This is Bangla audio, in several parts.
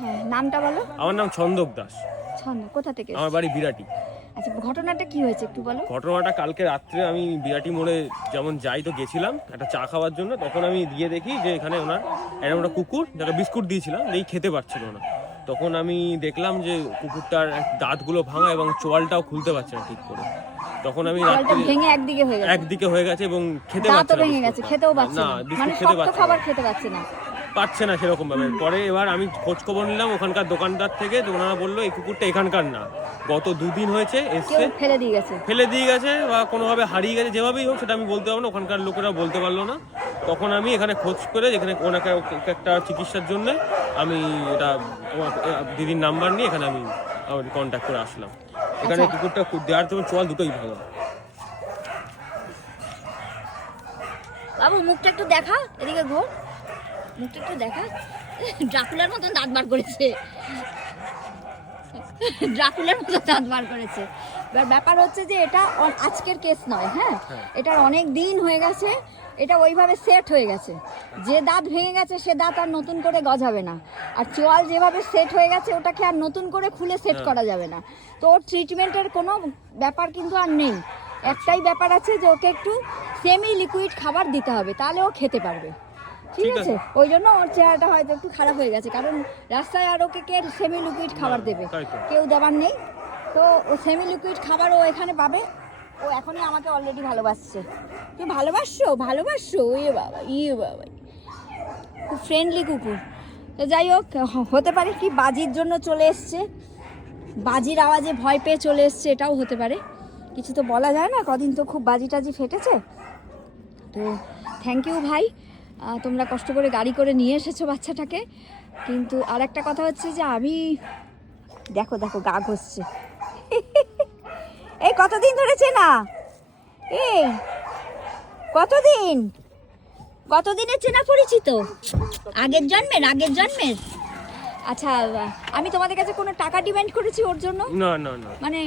হ্যাঁ, নামটা বলো। আমার নাম ছন্দক দাস। ছন্দ, কোথা থেকে? আমার বাড়ি বিরাটি। আচ্ছা, ঘটনাটা কি হয়েছে একটু বলো। ঘটনাটা কালকে রাত্রে আমি বিরাটি মোড়ে যেমন যাই তো গেছিলাম একটা চা খাওয়ার জন্য, তখন আমি গিয়ে দেখি যে এখানে ওনার এরকম একটা কুকুর, যাকে বিস্কুট দিয়েছিলাম, এই খেতে পারছিল না। তখন আমি দেখলাম যে কুকুরটার দাঁতগুলো ভাঙা এবং চোয়ালটাও খুলতে পারছে না ঠিক করে। তখন আমি চোয়ালটা ভেঙে একদিকে হয়ে গেছে এবং খেতে দাঁতও পারছে না, ভেঙে গেছে, খেতেও পারছে না, না, বিস্কুট মানে খেতে শক্ত পারছে খাবার না, খেতে পারছে না। পারছে না সেরকম ভাবে। পরে এবার আমি খোঁজ খবর নিলাম ওখানকার দোকানদার থেকে, তো ওনারা বললো এই কুকুরটা এখানকার না, গত 2 দিন হয়েছে এসছে, কেউ ফেলে দিয়ে গেছে বা কোনোভাবে হারিয়ে গেছে, যেভাবেই হোক সেটা আমি বলতে পারবো না, ওখানকার লোকেরা বলতে পারলো না। তখন আমি এখানে খোঁজ করে এখানে ওনাকে একটা চিকিৎসার জন্য আমি এটা দিদির নাম্বার নিয়ে এখানে আমি কন্ট্যাক্ট করে আসলাম। এখানে কুকুরটা দেওয়ার জন্য চোয়াল দুটোই ভালো। বাবু মুখটা একটু দেখা, এদিকে ঘোর, মুখটা একটু দেখা। ড্রাকুলার মতন দাঁত বার করেছে, ড্রাকুলার মতো দাঁত বার করেছে। এবার ব্যাপার হচ্ছে যে এটা আজকের কেস নয়, হ্যাঁ, এটার অনেক দিন হয়ে গেছে, এটা ওইভাবে সেট হয়ে গেছে। যে দাঁত ভেঙে গেছে সে দাঁত আর নতুন করে গজাবে না, আর চোয়াল যেভাবে সেট হয়ে গেছে ওটাকে আর নতুন করে খুলে সেট করা যাবে না। তো ওর ট্রিটমেন্টের কোনো ব্যাপার কিন্তু আর নেই। একটাই ব্যাপার আছে যে ওকে একটু সেমি লিকুইড খাবার দিতে হবে, তাহলে ও খেতে পারবে। ঠিক আছে, ওই জন্য ওর চেহারাটা হয়তো একটু খারাপ হয়ে গেছে, কারণ রাস্তায় আর ওকে কে সেমি লিকুইড খাবার দেবে, কেউ দেবার নেই। তো ও সেমি লিকুইড খাবার ও এখানে পাবে। ও এখনই আমাকে অলরেডি ভালোবাসছে। তুমি ভালোবাসছো ইয়ে বাবা, খুব ফ্রেন্ডলি কুকুর। তো যাই হোক, হতে পারে কি বাজির জন্য চলে এসছে, বাজির আওয়াজে ভয় পেয়ে চলে এসছে, এটাও হতে পারে, কিছু তো বলা যায় না। কদিন তো খুব বাজি টাজি ফেটেছে। তো থ্যাংক ইউ ভাই, তোমরা কষ্ট করে গাড়ি করে নিয়ে এসেছো বাচ্চাটাকে। কিন্তু আর একটা কথা হচ্ছে যে আমি দেখো গা ঘষছে। এই কতদিন ধরেছে না, এই কতদিনের চেনা পরিচিত? আগের জন্মের। আচ্ছা, আমি তোমাদের কাছে কোনো টাকা ডিমান্ড করেছি ওর জন্য? না, মানে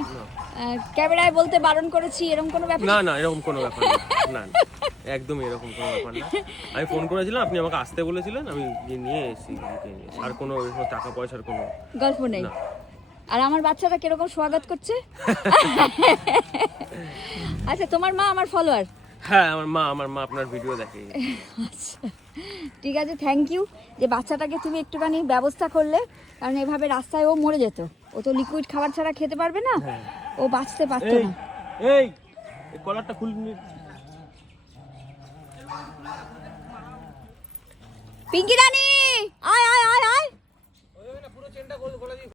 ক্যামেরায় বলতে বারণ করেছি এরকম কোনো ব্যাপার? না, এরকম কোনো ব্যাপার না, একদম এরকম কোনো ব্যাপার না। আমি ফোন করেছিলাম, আপনি আমাকে আসতে বলেছিলেন, আমি নিয়ে এসেছি। আর কোনো টাকা পয়সার কোনো গল্প নেই। আর আমার বাচ্চাটা কিরকম স্বাগত করছে? আচ্ছা, তোমার মা আমার ফলোয়ার? হ্যাঁ, আমার মা আপনার ভিডিও দেখে। আচ্ছা, ঠিক আছে, থ্যাংক ইউ যে বাচ্চাটাকে তুমি একটুখানি ব্যবস্থা করলে, কারণ এভাবে রাস্তায় ও মরে যেত। ও তো লিকুইড খাবার ছাড়া খেতে পারবে না, ও বাঁচতে পারতো না। এই কলারটা খুলে পিঙ্কি রানী, আয়।